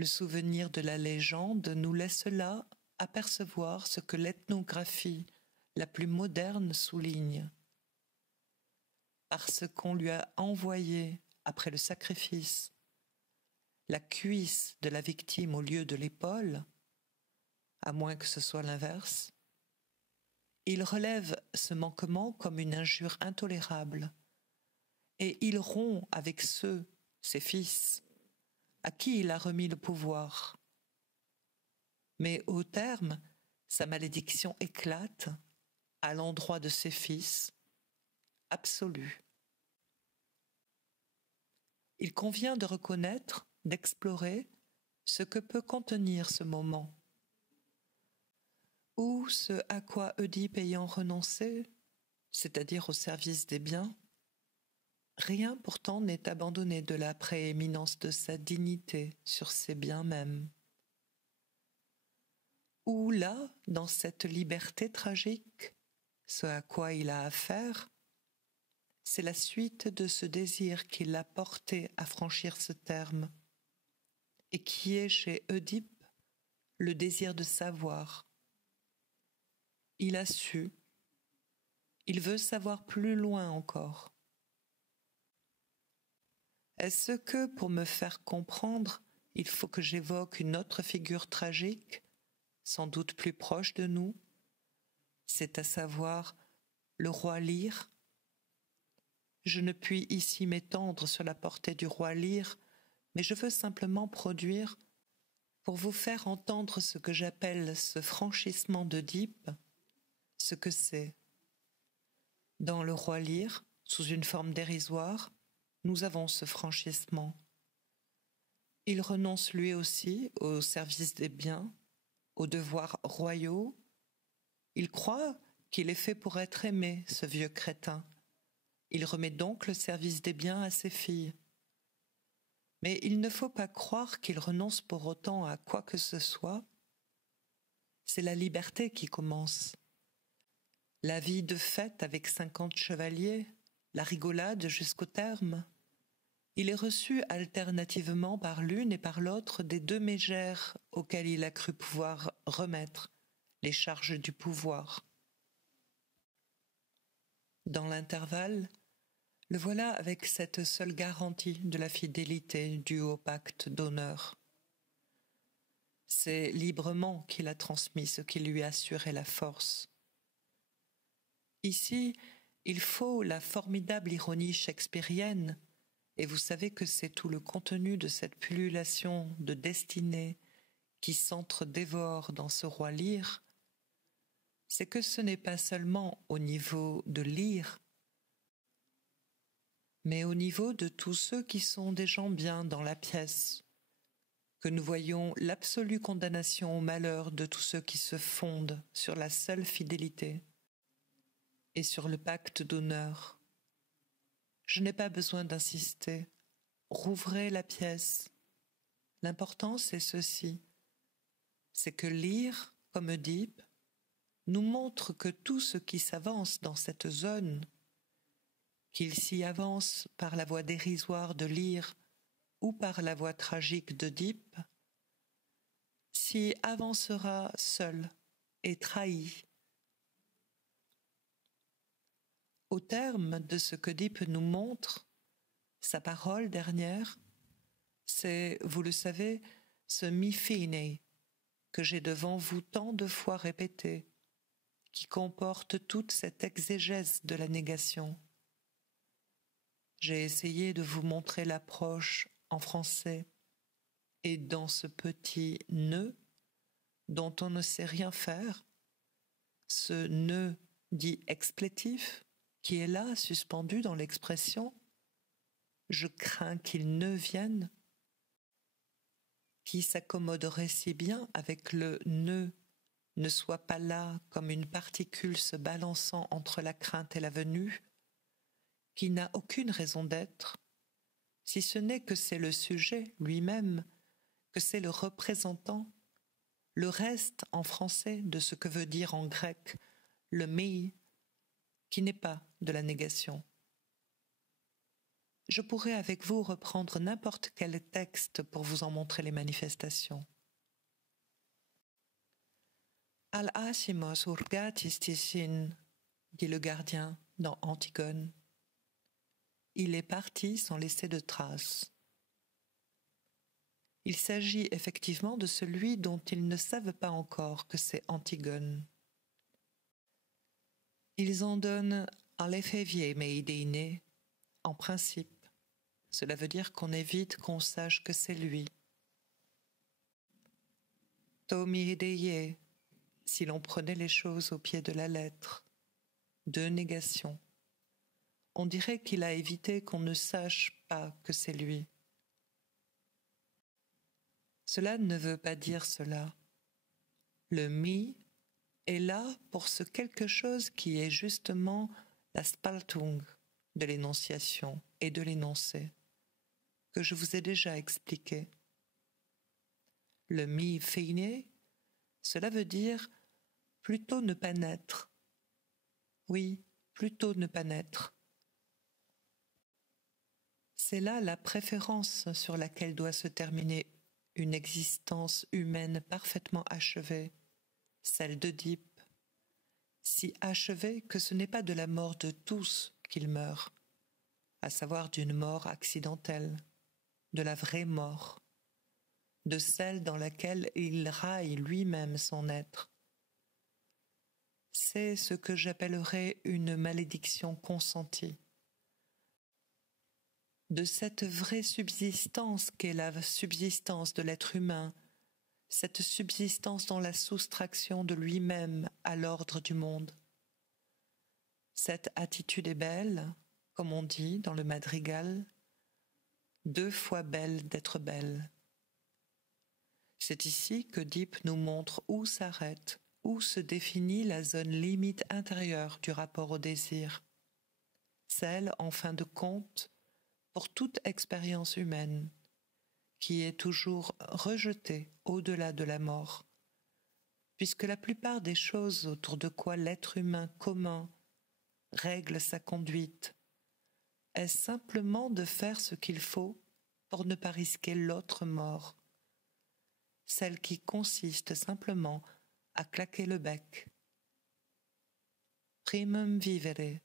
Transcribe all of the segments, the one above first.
Le souvenir de la légende nous laisse là apercevoir ce que l'ethnographie la plus moderne souligne. Parce qu'on lui a envoyé, après le sacrifice, la cuisse de la victime au lieu de l'épaule, à moins que ce soit l'inverse, il relève ce manquement comme une injure intolérable et il rompt avec ceux, ses fils, à qui il a remis le pouvoir. Mais au terme, sa malédiction éclate à l'endroit de ses fils, absolue. Il convient de reconnaître, d'explorer ce que peut contenir ce moment. Ou ce à quoi Oedipe ayant renoncé, c'est-à-dire au service des biens, rien pourtant n'est abandonné de la prééminence de sa dignité sur ses biens mêmes. Ou là, dans cette liberté tragique, ce à quoi il a affaire, c'est la suite de ce désir qui l'a porté à franchir ce terme, et qui est chez Oedipe le désir de savoir. Il a su, il veut savoir plus loin encore. Est-ce que, pour me faire comprendre, il faut que j'évoque une autre figure tragique, sans doute plus proche de nous, c'est à savoir le roi Lear? Je ne puis ici m'étendre sur la portée du roi Lear, mais je veux simplement produire, pour vous faire entendre ce que j'appelle ce franchissement d'Oedipe, ce que c'est. Dans le roi Lear, sous une forme dérisoire, nous avons ce franchissement. Il renonce lui aussi au service des biens, aux devoirs royaux. Il croit qu'il est fait pour être aimé, ce vieux crétin. Il remet donc le service des biens à ses filles. Mais il ne faut pas croire qu'il renonce pour autant à quoi que ce soit. C'est la liberté qui commence. La vie de fête avec 50 chevaliers, la rigolade jusqu'au terme. Il est reçu alternativement par l'une et par l'autre des deux mégères auxquelles il a cru pouvoir remettre les charges du pouvoir. Dans l'intervalle, le voilà avec cette seule garantie de la fidélité due au pacte d'honneur. C'est librement qu'il a transmis ce qui lui assurait la force. Ici, il faut la formidable ironie shakespearienne, et vous savez que c'est tout le contenu de cette pullulation de destinée qui s'entre-dévore dans ce roi Lear, c'est que ce n'est pas seulement au niveau de Lear, mais au niveau de tous ceux qui sont des gens bien dans la pièce, que nous voyons l'absolue condamnation au malheur de tous ceux qui se fondent sur la seule fidélité et sur le pacte d'honneur. Je n'ai pas besoin d'insister. Rouvrez la pièce. L'important, c'est ceci. C'est que Lear, comme Oedipe, nous montre que tout ce qui s'avance dans cette zone, qu'il s'y avance par la voie dérisoire de Lear ou par la voie tragique d'Oedipe, s'y avancera seul et trahi. Au terme de ce qu'Oedipe nous montre, sa parole dernière, c'est, vous le savez, ce mi fine que j'ai devant vous tant de fois répété, qui comporte toute cette exégèse de la négation. J'ai essayé de vous montrer l'approche en français, et dans ce petit « ne » dont on ne sait rien faire, ce « ne » dit explétif, qui est là, suspendu dans l'expression « je crains qu'il ne vienne », qui s'accommoderait si bien avec le « ne soit pas là comme une particule se balançant entre la crainte et la venue, qui n'a aucune raison d'être, si ce n'est que c'est le sujet lui-même, que c'est le représentant, le reste en français de ce que veut dire en grec le mei, qui n'est pas de la négation. Je pourrais avec vous reprendre n'importe quel texte pour vous en montrer les manifestations. Al-Asimos urgatis tisin, dit le gardien dans Antigone. Il est parti sans laisser de traces. Il s'agit effectivement de celui dont ils ne savent pas encore que c'est Antigone. Ils en donnent à l'effévier meideiné, en principe. Cela veut dire qu'on évite qu'on sache que c'est lui. Tomideye, si l'on prenait les choses au pied de la lettre. Deux négations. On dirait qu'il a évité qu'on ne sache pas que c'est lui. Cela ne veut pas dire cela. Le mi est là pour ce quelque chose qui est justement la Spaltung de l'énonciation et de l'énoncé, que je vous ai déjà expliqué. Le mi fine, cela veut dire plutôt ne pas naître. Oui, plutôt ne pas naître. C'est là la préférence sur laquelle doit se terminer une existence humaine parfaitement achevée, celle d'Œdipe, si achevée que ce n'est pas de la mort de tous qu'il meurt, à savoir d'une mort accidentelle, de la vraie mort, de celle dans laquelle il raille lui-même son être. C'est ce que j'appellerais une malédiction consentie. De cette vraie subsistance qu'est la subsistance de l'être humain, cette subsistance dans la soustraction de lui-même à l'ordre du monde. Cette attitude est belle, comme on dit dans le madrigal, 2 fois belle d'être belle. C'est ici qu'Œdipe nous montre où s'arrête, où se définit la zone limite intérieure du rapport au désir, celle, en fin de compte, pour toute expérience humaine, qui est toujours rejetée au-delà de la mort, puisque la plupart des choses autour de quoi l'être humain commun règle sa conduite est simplement de faire ce qu'il faut pour ne pas risquer l'autre mort, celle qui consiste simplement à claquer le bec. Primum vivere.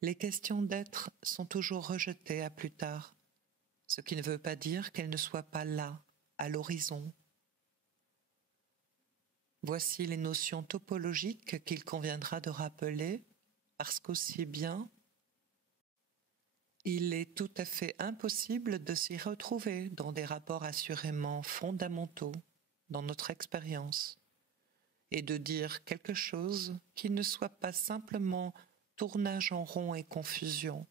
Les questions d'être sont toujours rejetées à plus tard, ce qui ne veut pas dire qu'elles ne soient pas là, à l'horizon. Voici les notions topologiques qu'il conviendra de rappeler, parce qu'aussi bien, il est tout à fait impossible de s'y retrouver dans des rapports assurément fondamentaux dans notre expérience, et de dire quelque chose qui ne soit pas simplement tournage en rond et confusion,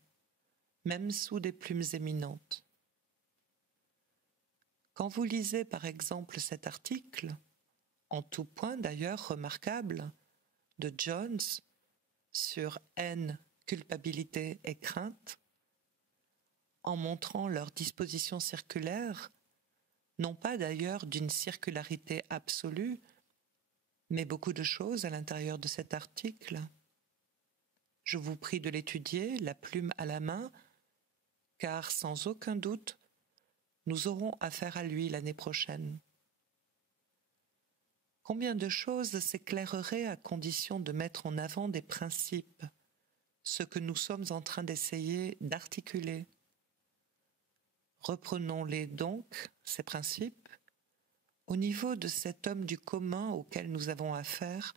même sous des plumes éminentes. Quand vous lisez par exemple cet article, en tout point d'ailleurs remarquable, de Jones sur haine, culpabilité et crainte, en montrant leur disposition circulaire, non pas d'ailleurs d'une circularité absolue, mais beaucoup de choses à l'intérieur de cet article. Je vous prie de l'étudier, la plume à la main, car sans aucun doute, nous aurons affaire à lui l'année prochaine. Combien de choses s'éclaireraient à condition de mettre en avant des principes, ce que nous sommes en train d'essayer d'articuler. Reprenons-les donc, ces principes, au niveau de cet homme du commun auquel nous avons affaire,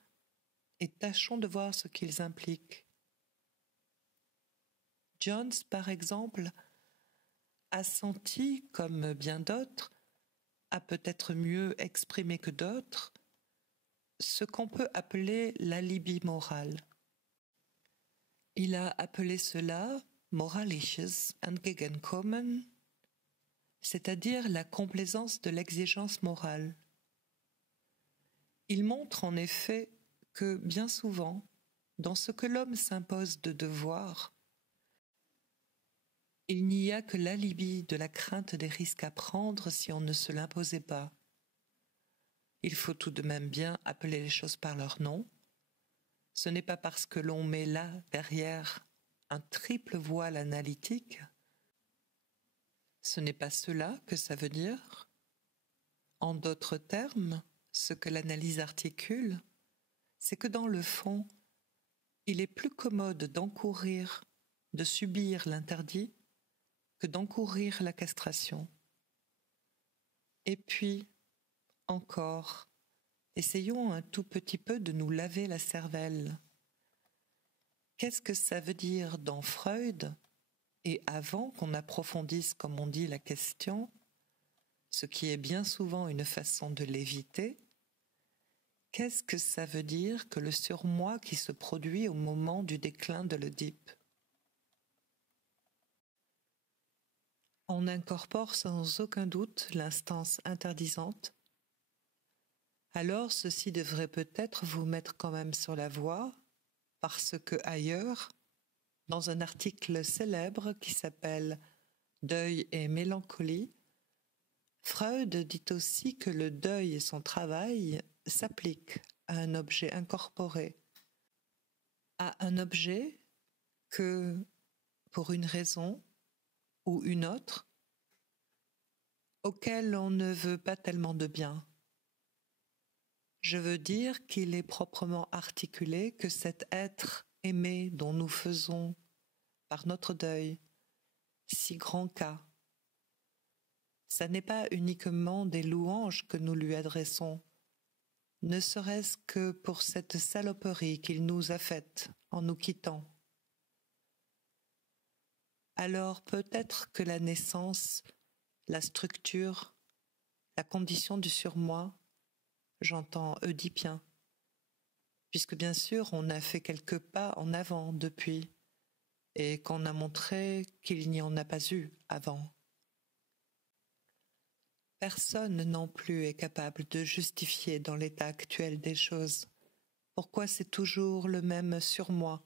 et tâchons de voir ce qu'ils impliquent. Jones, par exemple, a senti, comme bien d'autres, a peut-être mieux exprimé que d'autres, ce qu'on peut appeler l'alibi moral. Il a appelé cela moralisches Entgegenkommen, c'est-à-dire la complaisance de l'exigence morale. Il montre en effet que, bien souvent, dans ce que l'homme s'impose de devoir, il n'y a que l'alibi de la crainte des risques à prendre si on ne se l'imposait pas. Il faut tout de même bien appeler les choses par leur nom. Ce n'est pas parce que l'on met là, derrière, un triple voile analytique, ce n'est pas cela que ça veut dire. En d'autres termes, ce que l'analyse articule, c'est que dans le fond, il est plus commode d'encourir, de subir l'interdit, que d'encourir la castration. Et puis, encore, essayons un tout petit peu de nous laver la cervelle. Qu'est-ce que ça veut dire dans Freud? Et avant qu'on approfondisse, comme on dit, la question, ce qui est bien souvent une façon de l'éviter, qu'est-ce que ça veut dire que le surmoi qui se produit au moment du déclin de l'Oedipe? On incorpore sans aucun doute l'instance interdisante. Alors ceci devrait peut-être vous mettre quand même sur la voie, parce que ailleurs, dans un article célèbre qui s'appelle « Deuil et mélancolie », Freud dit aussi que le deuil et son travail s'appliquent à un objet incorporé, à un objet que, pour une raison ou une autre, auquel on ne veut pas tellement de bien. Je veux dire qu'il est proprement articulé que cet être aimé dont nous faisons, par notre deuil, si grand cas, ça n'est pas uniquement des louanges que nous lui adressons, ne serait-ce que pour cette saloperie qu'il nous a faite en nous quittant. Alors peut-être que la naissance, la structure, la condition du surmoi, j'entends oedipien, puisque bien sûr on a fait quelques pas en avant depuis, et qu'on a montré qu'il n'y en a pas eu avant. Personne non plus est capable de justifier dans l'état actuel des choses pourquoi c'est toujours le même surmoi,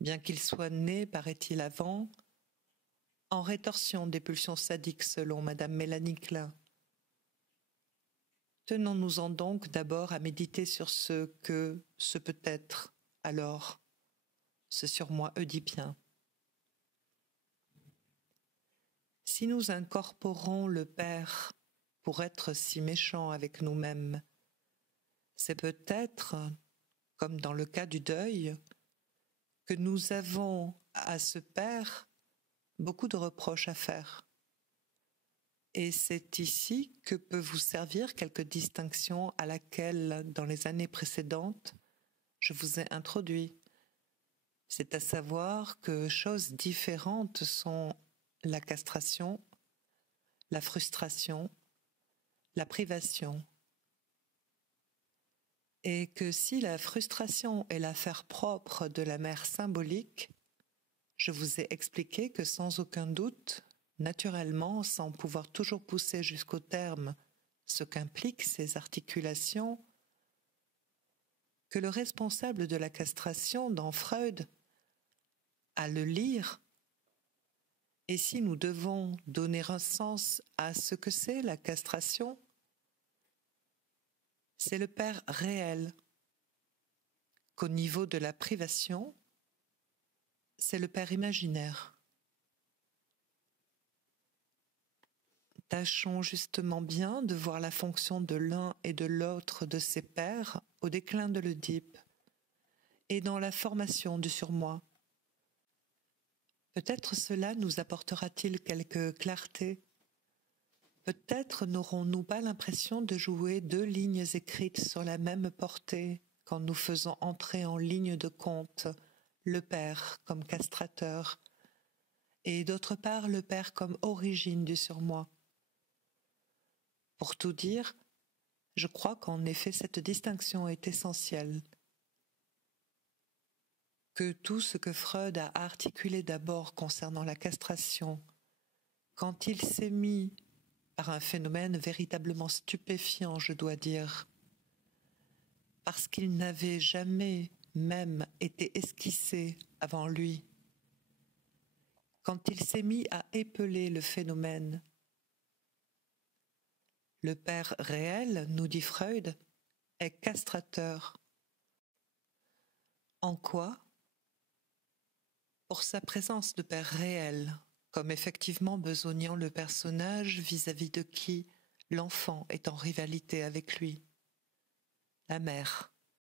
bien qu'il soit né, paraît-il, avant, en rétorsion des pulsions sadiques selon Madame Mélanie Klein. Tenons-nous-en donc d'abord à méditer sur ce peut être, alors, ce surmoi oedipien. Si nous incorporons le Père pour être si méchants avec nous-mêmes, c'est peut-être, comme dans le cas du deuil, que nous avons à ce Père beaucoup de reproches à faire. Et c'est ici que peut vous servir quelques distinctions à laquelle, dans les années précédentes, je vous ai introduit. C'est à savoir que choses différentes sont la castration, la frustration, la privation. Et que si la frustration est l'affaire propre de la mère symbolique, je vous ai expliqué que sans aucun doute, naturellement, sans pouvoir toujours pousser jusqu'au terme ce qu'impliquent ces articulations, que le responsable de la castration dans Freud, à le lire, et si nous devons donner un sens à ce que c'est la castration, c'est le Père réel, qu'au niveau de la privation, c'est le Père imaginaire. Tâchons justement bien de voir la fonction de l'un et de l'autre de ces pères au déclin de l'Oedipe et dans la formation du surmoi. Peut-être cela nous apportera-t-il quelque clarté. Peut-être n'aurons-nous pas l'impression de jouer deux lignes écrites sur la même portée quand nous faisons entrer en ligne de compte le Père comme castrateur et d'autre part le Père comme origine du surmoi. Pour tout dire, je crois qu'en effet cette distinction est essentielle. Que tout ce que Freud a articulé d'abord concernant la castration, quand il s'est mis, par un phénomène véritablement stupéfiant, je dois dire, parce qu'il n'avait jamais même été esquissé avant lui, quand il s'est mis à épeler le phénomène, le Père réel, nous dit Freud, est castrateur. En quoi ? pour sa présence de père réel, comme effectivement besognant le personnage vis-à-vis de qui l'enfant est en rivalité avec lui. La mère,